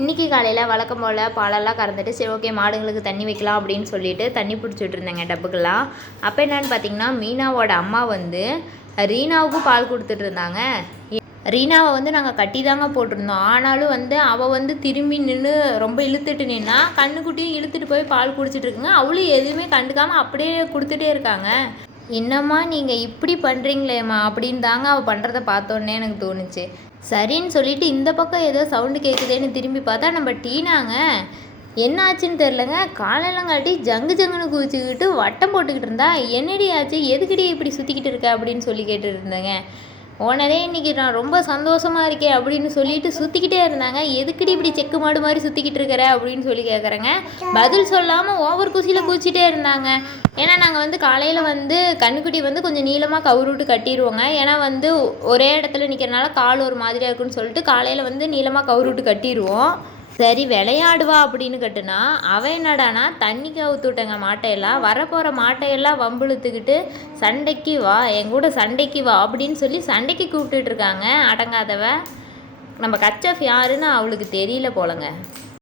இன்றைக்கி காலையில் வழக்கம் போல் பாலெல்லாம் கறந்துட்டு சரி ஓகே மாடுங்களுக்கு தண்ணி வைக்கலாம் அப்படின்னு சொல்லிட்டு தண்ணி பிடிச்சிட்டு இருந்தேங்க டப்புக்கெல்லாம். அப்போ என்னன்னு பார்த்தீங்கன்னா மீனாவோட அம்மா வந்து ரீனாவுக்கும் பால் கொடுத்துட்டு இருந்தாங்க. ரீனாவை வந்து நாங்கள் கட்டி தாங்க போட்டிருந்தோம். ஆனாலும் வந்து அவள் வந்து திரும்பி நின்று ரொம்ப இழுத்துட்டு நின்னா கண்ணுக்குட்டியும் இழுத்துட்டு போய் பால் குடிச்சிட்ருக்குங்க. அவளும் எதுவுமே கண்டுக்காமல் அப்படியே கொடுத்துட்டே இருக்காங்க. என்னம்மா நீங்கள் இப்படி பண்ணுறீங்களேம்மா அப்படின்னு தாங்க அவள் பண்ணுறதை பார்த்தோன்னே எனக்கு தோணுச்சு. சரின்னு சொல்லிட்டு இந்த பக்கம் ஏதோ சவுண்டு கேட்குதேன்னு திரும்பி பார்த்தா நம்ம டீனாங்க. என்ன ஆச்சுன்னு தெரிலங்க, காலையிலங்காட்டி ஜங்கு ஜங்குன்னு குதிச்சுக்கிட்டு வட்டம் போட்டுக்கிட்டு இருந்தா. என்னடி ஆச்சு, எதுக்கடி இப்படி சுற்றிக்கிட்டு இருக்க அப்படின்னு சொல்லி கேட்டுட்டு இருந்தேங்க. ஓனரே இன்றைக்கி நான் ரொம்ப சந்தோஷமாக இருக்கேன் அப்படின்னு சொல்லிட்டு சுற்றிக்கிட்டே இருந்தாங்க. எதுக்கடி இப்படி செக்கு மாடு மாதிரி சுற்றிக்கிட்டு இருக்கிற அப்படின்னு சொல்லி கேட்குறேங்க. பதில் சொல்லாமல் ஓவர் குசியில் குதிச்சிட்டே இருந்தாங்க. ஏன்னா நாங்கள் வந்து காலையில் வந்து கண்ணுக்குட்டி வந்து கொஞ்சம் நீளமாக கவுருவிட்டு கட்டிடுவோங்க. ஏன்னா வந்து ஒரே இடத்துல நிற்கிறனால கால் ஒரு மாதிரியாக இருக்குன்னு சொல்லிட்டு காலையில் வந்து நீளமாக கவுருவிட்டு கட்டிடுவோம். சரி விளையாடுவா அப்படின்னு கட்டுனா அவன் என்னடானா தண்ணிக்கு அவுத்து விட்டங்க மாட்டையெல்லாம். வரப்போகிற மாட்டையெல்லாம் வம்பிழுத்துக்கிட்டு சண்டைக்கு வா, என் கூட சண்டைக்கு வா அப்படின்னு சொல்லி சண்டைக்கு கூப்பிட்டுட்டு இருக்காங்க. அடங்காதவ. நம்ம கச்சஃப் யாருன்னு அவளுக்கு தெரியல போலங்க.